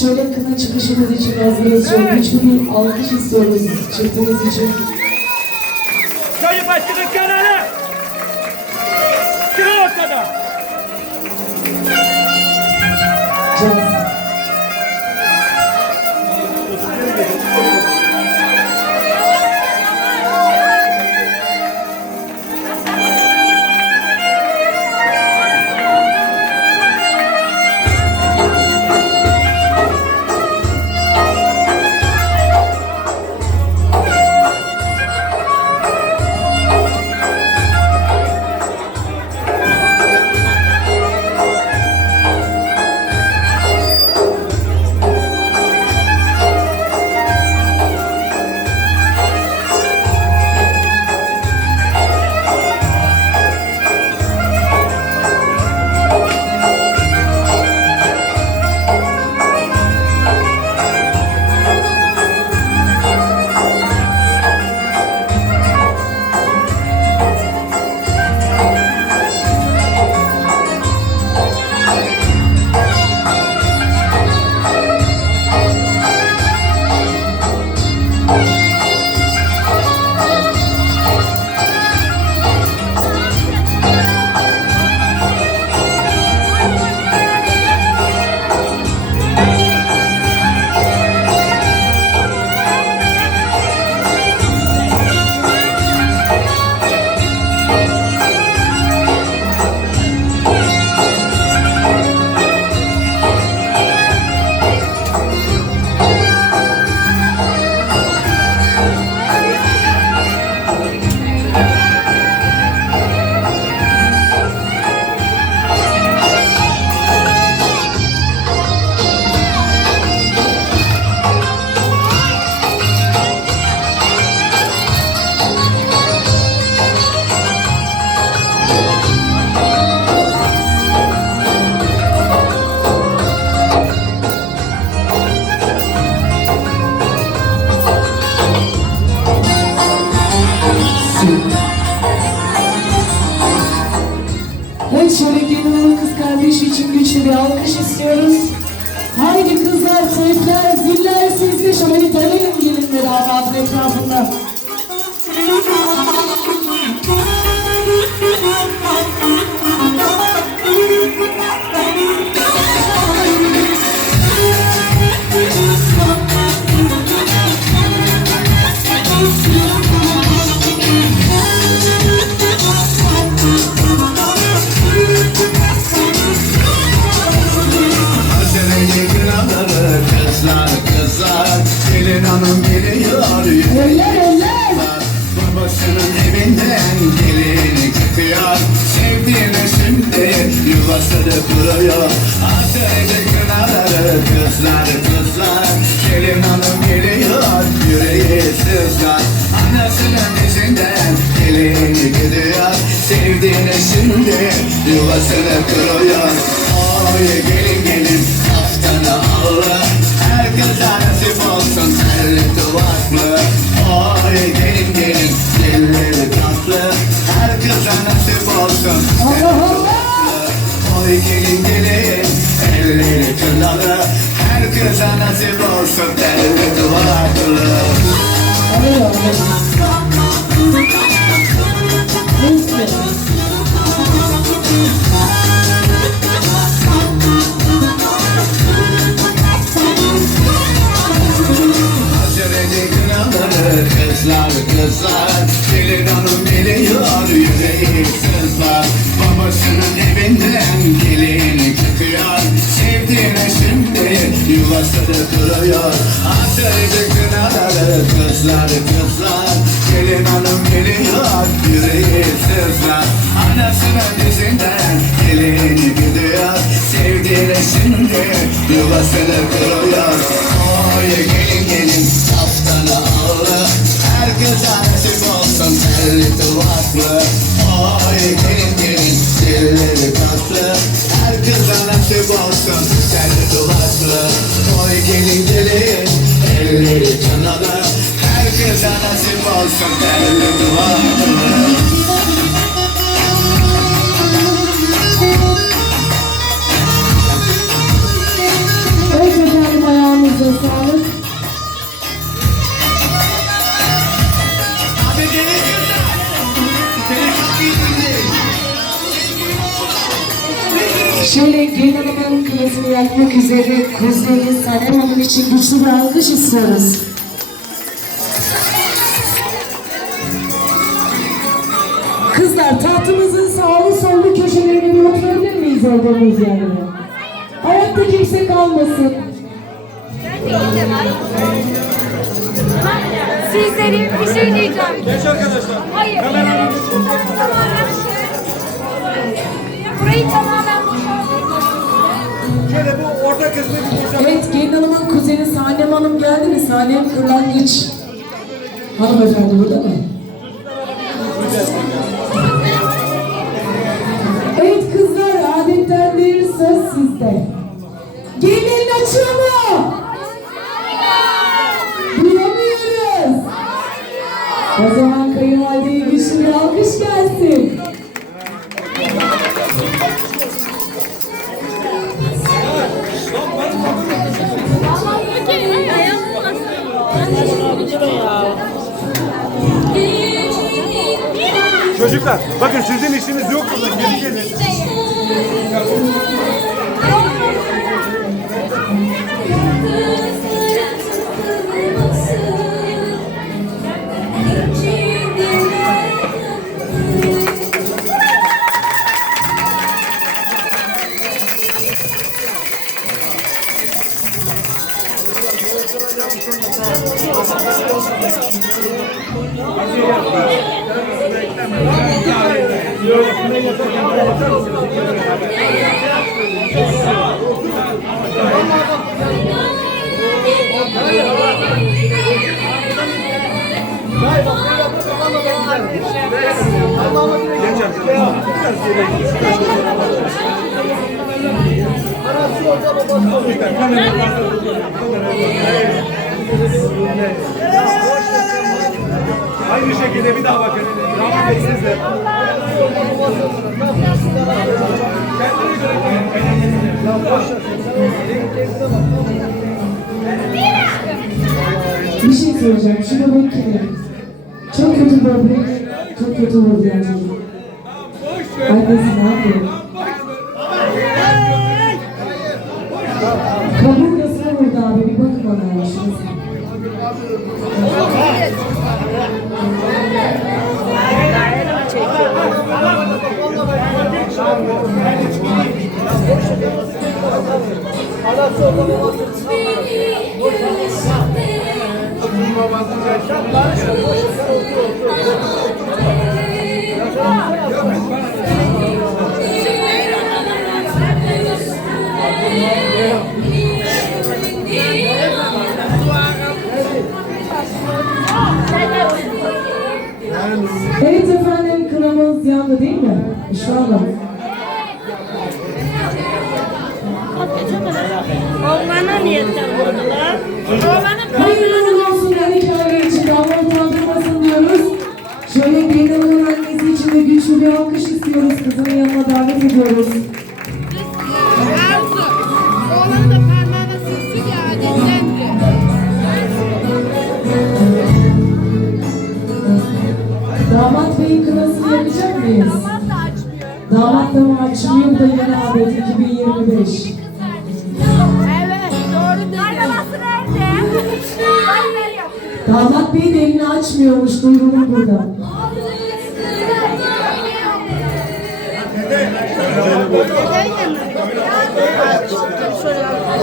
Şöyle kına çıkışımız için hazırız. Çok güçlü bir alkış istiyoruz çiftimiz için. Sayın Başkanım kenara! Kira ortada! Yuvasını kuruyor Hazırlayın kınaları kızlar kızlar. Gelin hanım geliyor yüreği sızlar. Anasının izinden gelin gidiyor. Sevdiğine şimdi yuvasını kuruyor Oy gelin Her kıza nasip olsun Alıyor, alıyor. Neyse. Hazır edin kınaları kızlar kızlar Oy gelin gelin dilleri tatlı. Herkese nasip olsun telli duvaklı Oy gelin gelin elleri kanalı Herkese nasip olsun telli duvaklı Şöyle gelin hanımın kınasını yakmak üzere kuzeni Sanem Hanım için güçlü bir alkış istiyoruz. Kızlar tahtımızın sağlı sollu köşelerine bir oturabilir miyiz olduğumuz yerlere? Ayakta kimse kalmasın. Sizlerin bir şey diyeceğim. Geç arkadaşlar. Hayır. Tamamen Burayı tamamen boşaltın. Şöyle bu orta kısmı bir boşalt. Evet gelin hanımın kuzeni Sanem Hanım geldi mi? Sanem Kırlangıç. Hanımefendi burada mı? Evet kızlar adettendir söz sizde. Gelin açıyor mu? Duyamıyoruz. O zaman kayınvalideye güçlü bir alkış gelsin. Çocuklar bakın sizin işiniz yok burada. Aynı şekilde bir daha bakın. Rahmet siz de. Kendinize göre. Bir şey söyleyeceğim. Şuna bakın. Çok kötü böbrek. Çok kötü çocuk. Annesi ne yapıyor? Kaburgasına vurdu abi. Bir bakın bana ya. Şurası. Kınamız yandı değil mi? Şu anda. Oğlana niyetten vurdular. Oğlanın Hayırlı uğurlu olsun yani hikaye için Allah utandırmasın diyoruz. Şöyle hanımın annesi için de güçlü bir alkış istiyoruz. Kızının yanına davet ediyoruz. 2025. Evet doğru dedi. Arabası nerede? Damat beyin elini açmıyormuş duyurulur burada.